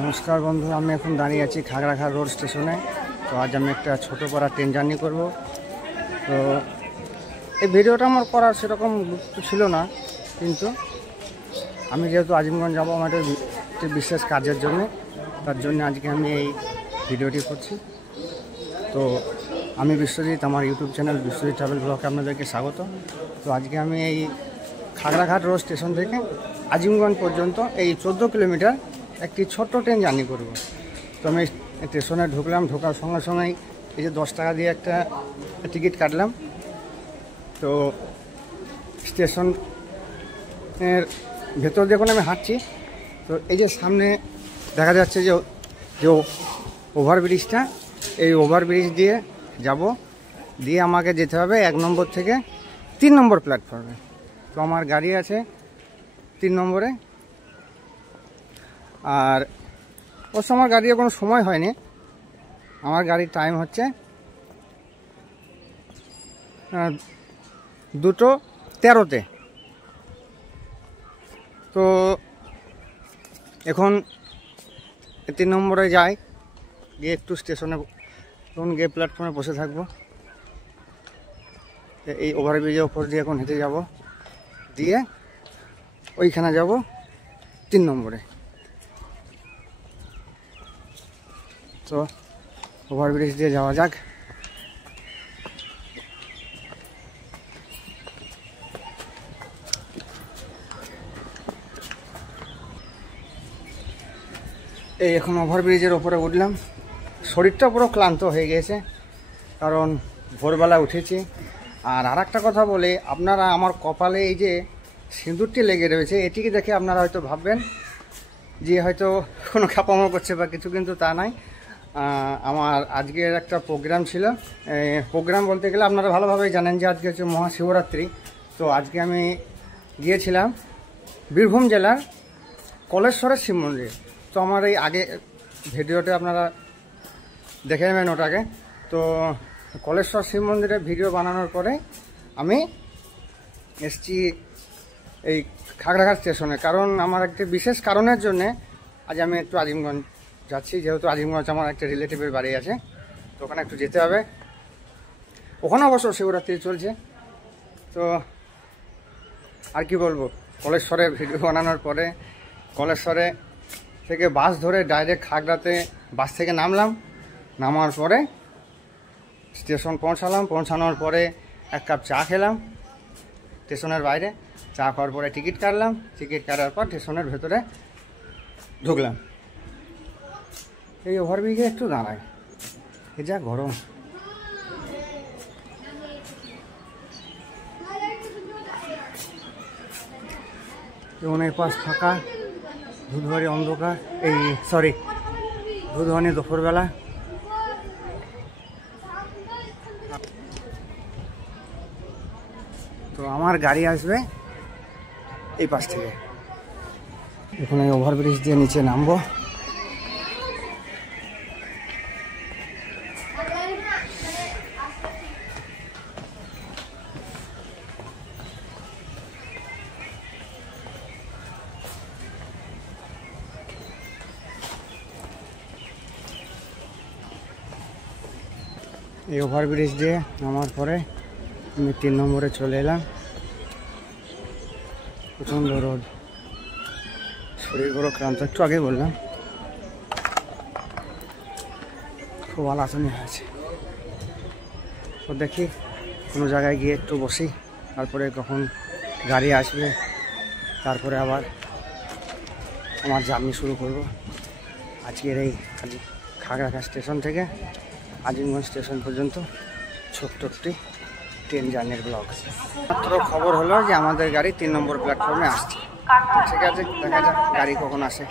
नमस्कार बंधु আমি এখন দাঁড়িয়ে আছি খাগড়াঘাট রোড স্টেশনে। তো আজ আমি একটা ছোট পাড়া ট্রেন জার্নি করব। তো এই ভিডিওটা আমার করার সেরকম গুরুত্ব ছিল না, কিন্তু আমি যেহেতু আজিমগঞ্জ যাব আমার একটা বিশেষ কাজের জন্য, তার জন্য আজকে আমি এই ভিডিওটি করছি। তো আমি বিশ্বজিৎ, আমার ইউটিউব চ্যানেল বিশ্বজিৎ ট্রাভেল ব্লগে আপনাদেরকে স্বাগত। তো আজকে আমি এই খাগড়াঘাট রোড স্টেশন থেকে আজিমগঞ্জ পর্যন্ত এই 14 কিলোমিটার একটি ছোট্ট ট্রেন জার্নি করব। তো আমি স্টেশনে ঢুকলাম, ঢোকার সঙ্গে সঙ্গেই এই যে 10 টাকা দিয়ে একটা টিকিট কাটলাম। তো স্টেশনের ভেতর দেখুন আমি হাঁটছি। তো এই যে সামনে দেখা যাচ্ছে যে ওভারব্রিজটা, এই ওভারব্রিজ দিয়ে যাব, দিয়ে আমাকে যেতে হবে 1 নম্বর থেকে 3 নম্বর প্ল্যাটফর্মে। তো আমার গাড়ি আছে 3 নম্বরে, আর অবশ্য আমার গাড়ির কোনো সময় হয়নি, আমার গাড়ির টাইম হচ্ছে 2:13-তে। তো এখন 3 নম্বরে যাই, গিয়ে একটু স্টেশনে তখন গিয়ে প্ল্যাটফর্মে বসে থাকবো। এই ওভারব্রিজের ওপর দিয়ে এখন হেঁটে যাব, দিয়ে ওইখানে যাব 3 নম্বরে। তো ওভারব্রিজ দিয়ে যাওয়া যাক। এই এখন ওভারব্রিজের ওপরে উঠলাম, শরীরটা পুরো ক্লান্ত হয়ে গেছে, কারণ ভোরবেলা উঠেছি। আর একটা কথা বলে, আপনারা আমার কপালে এই যে সিঁদুরটি লেগে রয়েছে, এটিকে দেখে আপনারা হয়তো ভাববেন যে হয়তো কোনো খাপামো করছে বা কিছু, কিন্তু তা নয়। আমার আজকের একটা প্রোগ্রাম ছিল। প্রোগ্রাম বলতে গেলে আপনারা ভালোভাবেই জানেন যে আজকে হচ্ছে মহাশিবরাত্রি। তো আজকে আমি গিয়েছিলাম বীরভূম জেলার কলেশ্বরের শিব মন্দির। তো আমার এই আগে ভিডিওতে আপনারা দেখে নেবেন ওটাকে। তো কলেশ্বর শিব মন্দিরের ভিডিও বানানোর পরে আমি এসছি এই খাগড়াঘাট স্টেশনে, কারণ আমার একটি বিশেষ কারণের জন্যে আজ আমি একটু আজিমগঞ্জ যাচ্ছি। যেহেতু আজিমগঞ্জ আমার একটা রিলেটিভের বাড়ি আছে, তো ওখানে একটু যেতে হবে। ওখানে অবশ্য শিবরাত্রি চলছে। তো আর কি বলবো, কলেশ্বরে ভিডিও বানানোর পরে কলেশ্বরে থেকে বাস ধরে ডাইরেক্ট খাগড়াতে বাস থেকে নামলাম। নামার পরে স্টেশন পৌঁছালাম, পৌঁছানোর পরে 1 কাপ চা খেলাম স্টেশনের বাইরে। চা খাওয়ার পরে টিকিট কাটলাম, টিকিট কাটার পর স্টেশনের ভেতরে ঢুকলাম। এই ওভারব্রিজে একটু দাঁড়ায়, এই যা গরম। অনেক পাশ ফাঁকা, ধুধুয়ারি অন্ধকার, ধুধুয়ানি দুপুরবেলা। তো আমার গাড়ি আসবে এই পাশ থেকে। এখন এই ওভারব্রিজ দিয়ে নিচে নামবো। এই ওভারব্রিজ দিয়ে নামার পরে আমি 3 নম্বরে চলে এলাম। প্রচণ্ড রোদ, শরীর বড় ক্লান্ত, একটু আগে বললাম। খুব আলাসনি হয়েছে। তো দেখি কোনো জায়গায় গিয়ে একটু বসি, তারপরে কখন গাড়ি আসবে, তারপরে আবার আমার জার্নি শুরু করব। আজকের এই খাগড়াঘাট স্টেশন থেকে আজিমগঞ্জ স্টেশন পর্যন্ত ছোট্ট একটি ট্রেন জার্নির ব্লগ। মাত্র খবর হলো যে আমাদের গাড়ি 3 নম্বর প্ল্যাটফর্মে আসছে। ঠিক আছে, দেখা যাক গাড়ি কখন আসে।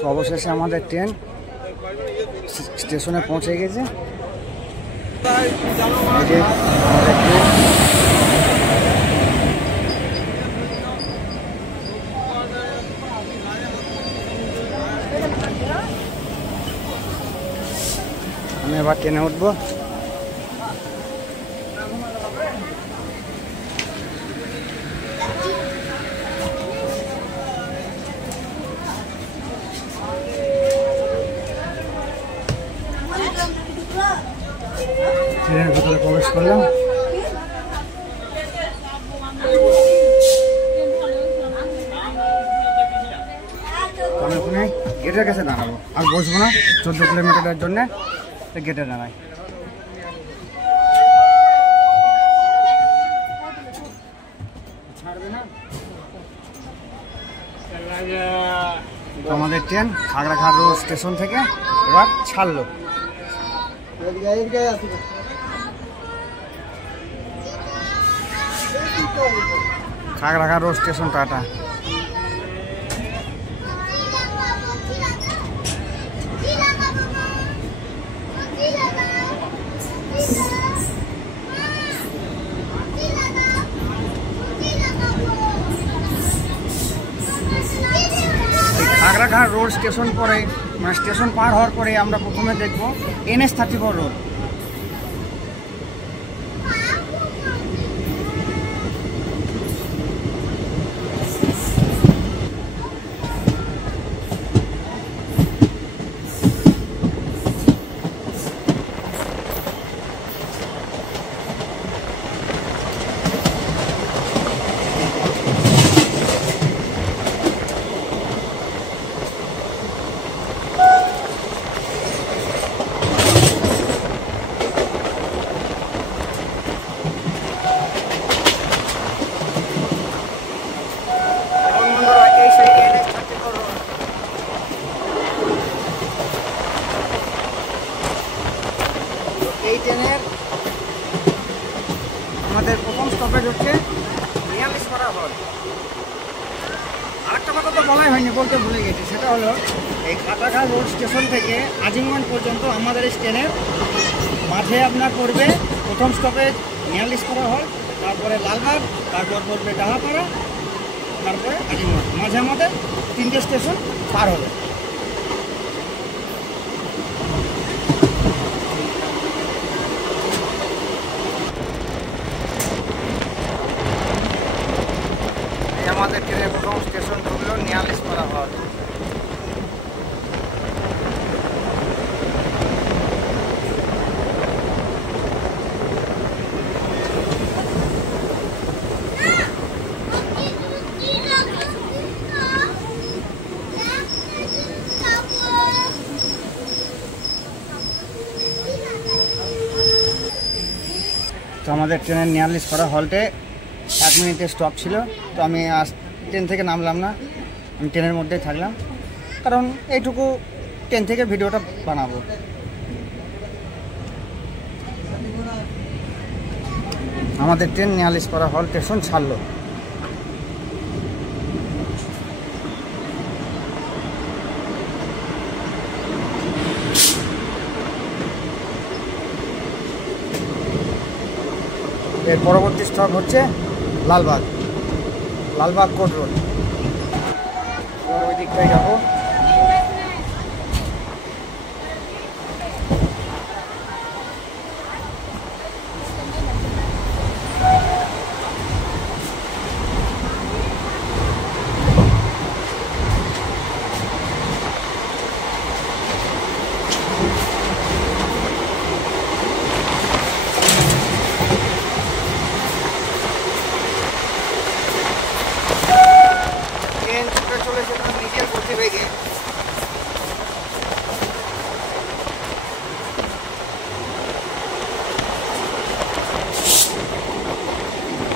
তো অবশেষে আমাদের ট্রেন স্টেশনে পৌঁছে গেছে। এই যে আমাদের ট্রেন, আমি এবার ট্রেনে উঠবো। ট্রেনের ভিতরে প্রবেশ করলাম। আমি ওখানে গেটের কাছে দাঁড়াবো, আর বসবো না। 14 কিলোমিটারের জন্য গেটে দাঁড়াই। আমাদের ট্রেন খাগড়াঘাট রোড স্টেশন থেকে এবার ছাড়লো। Khagraghat road station tata. Khagraghat road station পরে মানে স্টেশন পার হওয়ার পরে আমরা প্রথমে দেখবো NH-34 রোড। এই ট্রেনের আমাদের প্রথম স্টপেজ হচ্ছে নিয়ালিশপাড়া হল। আরেকটা কথা তো বলাই হয়নি, বলতে ভুলে গেছি, সেটা হলো এই খাগড়াঘাট রোড স্টেশন থেকে আজিমগঞ্জ পর্যন্ত আমাদের এই ট্রেনের মাঝে আপনার পড়বে প্রথম স্টপেজ নিয়ালিশপাড়া হল, তারপরে লালবাগ, তারপর পড়বে ডাহাপাড়া, তারপরে আজিমগঞ্জ। মাঝে আমাদের 3টে স্টেশন পার হবে। আমাদের ট্রেনের প্রথম স্টেশন ঢুকলো নিয়ালিশপাড়া হল। তো আমাদের ট্রেনের নিয়ালিশপাড়া হলটে 1 মিনিটের স্টপ ছিল। তো আমি ট্রেন থেকে নামলাম না, আমি ট্রেনের মধ্যেই থাকলাম, কারণ এইটুকু ট্রেন থেকে ভিডিওটা বানাবো। আমাদের ট্রেন নিয়ালিশপাড়া হল স্টেশন ছাড়লো। এর পরবর্তী স্টপ হচ্ছে লালবাগ, লালবাগ কোর্ট রোড। ওই দিকটাই যাবো।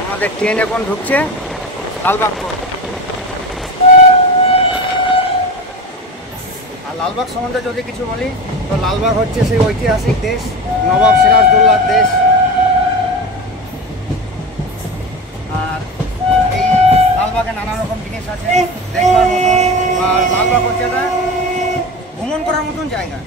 আমাদের ট্রেন এখন ঢুকছে লালবাগ কোর্ট। আর লালবাগ সম্বন্ধে যদি কিছু বলি তো লালবাগ হচ্ছে সেই ঐতিহাসিক দেশ, নবাব সিরাজদৌল্লার দেশ। আর এই লালবাগে নানা রকম জিনিস আছে দেখবার মতন। আর লালবাগ হচ্ছে একটা ভ্রমণ করার মতন জায়গা।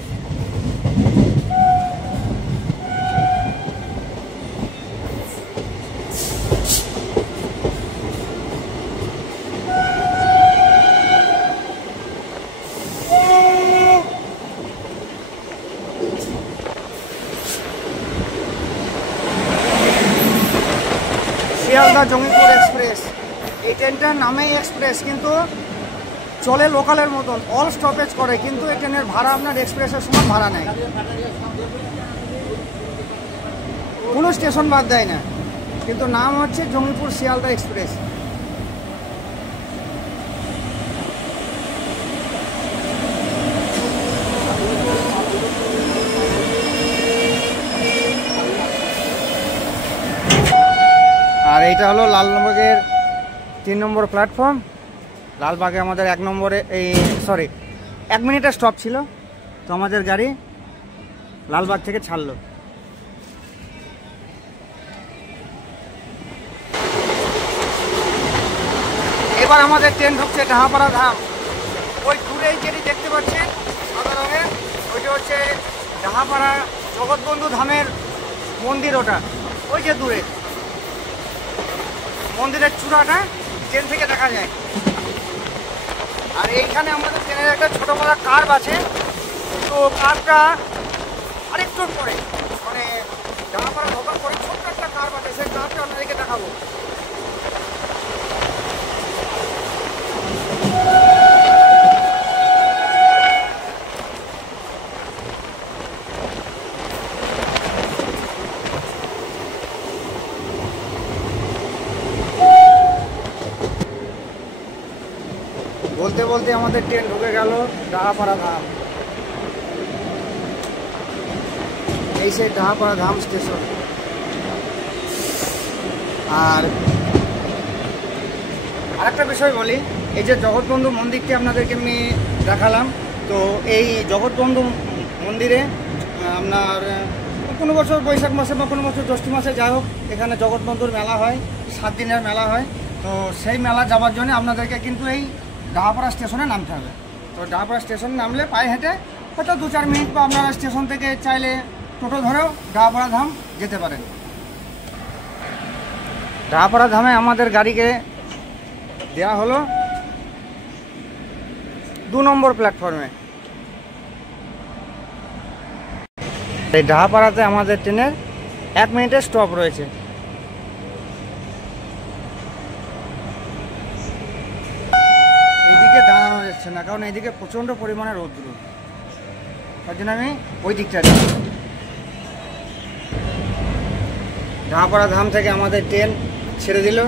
শিয়ালদা জঙ্গিপুর এক্সপ্রেস, এই ট্রেনটার নামেই এক্সপ্রেস, কিন্তু চলে লোকালের মতন, অল স্টপেজ করে, কিন্তু এই ট্রেনের ভাড়া আপনার এক্সপ্রেসের সময় ভাড়া নেয়। কোনো স্টেশন বাদ দেয় না, কিন্তু নাম হচ্ছে জঙ্গিপুর শিয়ালদা এক্সপ্রেস। আর এইটা হলো লালবাগের 3 নম্বর প্ল্যাটফর্ম। লালবাগে আমাদের 1 নম্বরে 1 মিনিটের স্টপ ছিল, তো আমাদের গাড়ি লালবাগ থেকে ছাড়লো। এবার আমাদের ট্রেন ঢুকছে ডাহাপাড়া ধাম। ওই দূরেই যেটি দেখতে পাচ্ছেন সাদা রঙের, ওইটা হচ্ছে ডাহাপাড়া জগৎবন্ধু ধামের মন্দির। ওটা ওই যে দূরে মন্দিরের চূড়াটা ট্রেন থেকে দেখা যায়। আর এইখানে আমাদের ট্রেনের একটা ছোটো বড় কার্ভ আছে, তো কার্ভটা আরেকটু পরে মানে ডাহাপাড়া ঢোকার পরে ছোট্ট একটা কার্ভ আছে, সেই কার্ভটা আপনাদেরকে দেখাবো। বলতে বলতে আমাদের ট্রেন ঢুকে গেল ডাহাপাড়া ধাম। এই সেই ডাহাপাড়া ধাম স্টেশন। আর আরেকটা বিষয় বলি, এই যে জগৎবন্ধু মন্দিরটি আপনাদেরকে আমি দেখালাম, তো এই জগৎবন্ধু মন্দিরে আপনার কোনো বছর বৈশাখ মাসে বা কোনো বছর জ্যৈষ্ঠ মাসে যাই হোক, এখানে জগৎবন্ধুর মেলা হয়, 7 দিনের মেলা হয়। তো সেই মেলা যাওয়ার জন্য আপনাদেরকে কিন্তু এই ডাহাপাড়া স্টেশনে নামতে হবে। তো ডাহাপাড়া স্টেশন নামলে পায়ে হেঁটে হয়তো 2-4 মিনিট, বা আপনারা স্টেশন থেকে চাইলে টোটো ধরেও ডাহাপাড়া ধাম যেতে পারেন। ডাহাপাড়া ধামে আমাদের গাড়িকে দেওয়া হলো 2 নম্বর প্ল্যাটফর্মে। এই ডাহাপাড়াতে আমাদের ট্রেনের 1 মিনিটের স্টপ রয়েছে। এইদিকে দাঁড়ানো যাচ্ছে না, কারণ এইদিকে প্রচণ্ড পরিমাণে রৌদ্র, তার জন্য আমি ওই দিকটা ডাহাপাড়া ধাম থেকে আমাদের ট্রেন ছেড়ে দিল।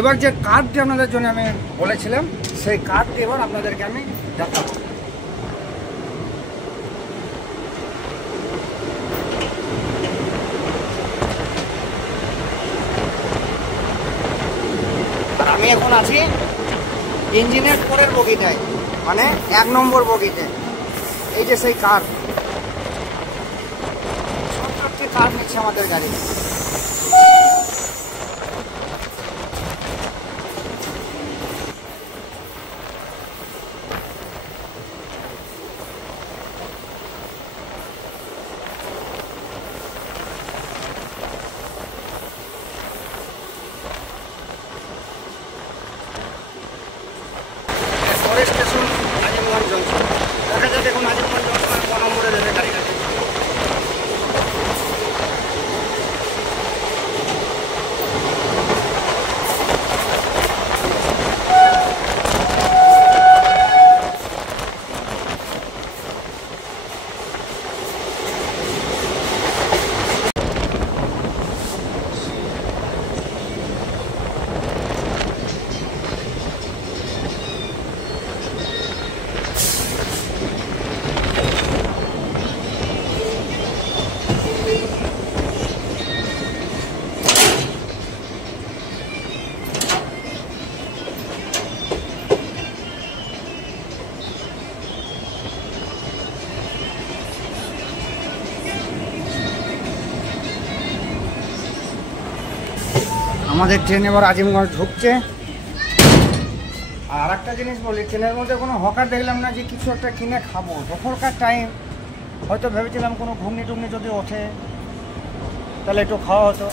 এবার যে কার্ভটি আপনাদের জন্য আমি বলেছিলাম, সেই কার্ভটি এবার আপনাদেরকে আমি দেখাবো। আর আমি এখন আছি ইঞ্জিনের পরের বগিটায়, মানে 1 নম্বর বগিতে। এই যে সেই কার্ভ, ছোট্ট একটি কার্ভ নিচ্ছে আমাদের গাড়ি। স্টেশন আজিমগঞ্জ জংশন, দেখা যায় দেখুন আজিমগঞ্জ জংশনের 1 নম্বরে দেবে গাড়িটা। আমাদের ট্রেন এবার আজিমগঞ্জ ঢুকছে। আর একটা জিনিস বলি, ট্রেনের মধ্যে কোনো হকার দেখলাম না যে কিছু একটা কিনে খাবো। দুপুরকার টাইম, হয়তো ভেবেছিলাম কোনো ঘুগনি টুগনি যদি ওঠে তাহলে একটু খাওয়া হতো।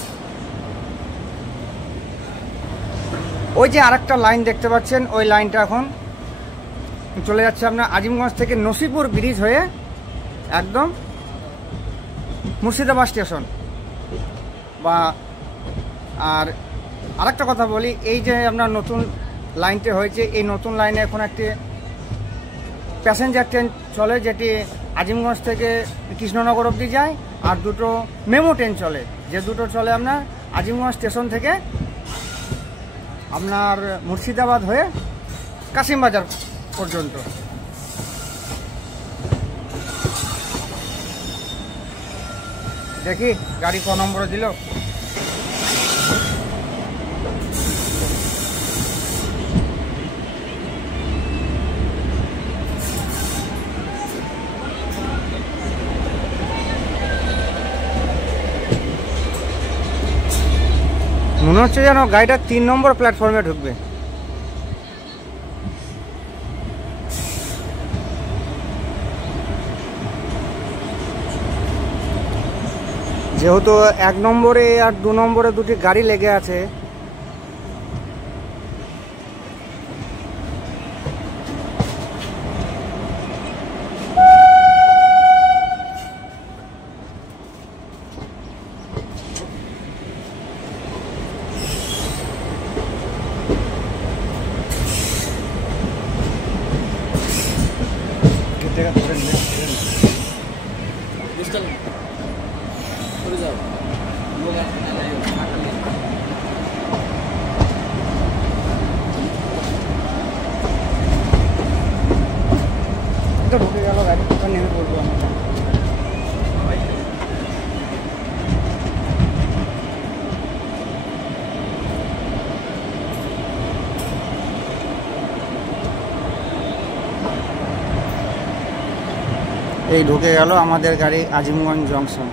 ওই যে আরেকটা লাইন দেখতে পাচ্ছেন, ওই লাইনটা এখন চলে যাচ্ছে আপনার আজিমগঞ্জ থেকে নসিপুর ব্রিজ হয়ে একদম মুর্শিদাবাদ স্টেশন। আর আরেকটা কথা বলি, এই যে আপনার নতুন লাইনটি হয়েছে, এই নতুন লাইনে এখন একটি প্যাসেঞ্জার ট্রেন চলে, যেটি আজিমগঞ্জ থেকে কৃষ্ণনগর অবধি যায়, আর দুটো মেমো ট্রেন চলে, যে দুটো চলে আপনার আজিমগঞ্জ স্টেশন থেকে আপনার মুর্শিদাবাদ হয়ে কাশিমবাজার পর্যন্ত। দেখি গাড়ি ক নম্বরে দিল। মনে হচ্ছে যেন গাড়িটা 3 নম্বর প্ল্যাটফর্মে ঢুকবে। যেহেতু 1 নম্বরে আর 2 নম্বরে দুটি গাড়ি লেগে আছে, ঢুকে গেল গাড়ি, নেমে পড়বো আমরা। এই ঢুকে গেল আমাদের গাড়ি আজিমগঞ্জ জংশন,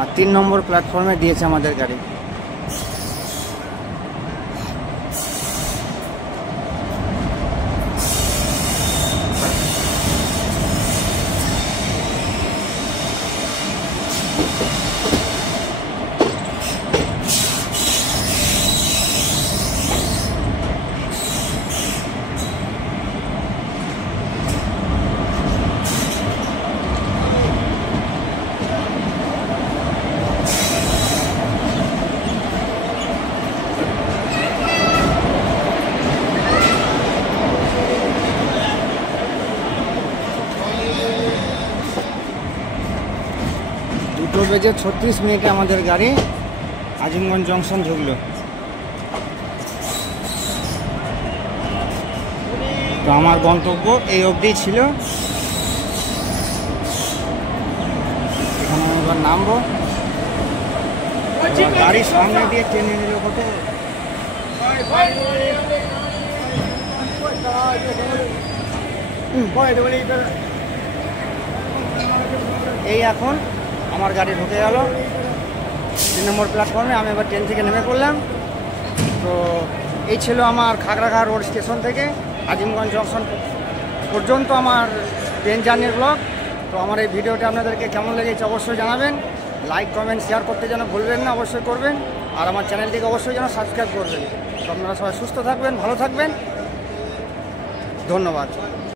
আর 3 নম্বর প্ল্যাটফর্মে দিয়েছে আমাদের গাড়ি। বেজে 36 মিনিটে আমাদের গাড়ি আজিমগঞ্জ জংশন ঢুকলো। তো আমার গন্তব্য এই অবধি ছিল, এখানে আমি এবার নামবো। গাড়ির সামনে দিয়ে টেনে নিল কত। এই এখন আমার গাড়ি ঢুকে গেল 3 নম্বর প্ল্যাটফর্মে। আমি এবার ট্রেন থেকে নেমে পড়লাম। তো এই ছিল আমার খাগড়াঘাট রোড স্টেশন থেকে আজিমগঞ্জ জংশন পর্যন্ত আমার ট্রেন জার্নির ব্লগ। তো আমার এই ভিডিওটা আপনাদেরকে কেমন লেগেছে অবশ্যই জানাবেন। লাইক কমেন্ট শেয়ার করতে যেন ভুলবেন না, অবশ্যই করবেন। আর আমার চ্যানেলটিকে অবশ্যই যেন সাবস্ক্রাইব করবেন। তো আপনারা সবাই সুস্থ থাকবেন, ভালো থাকবেন, ধন্যবাদ।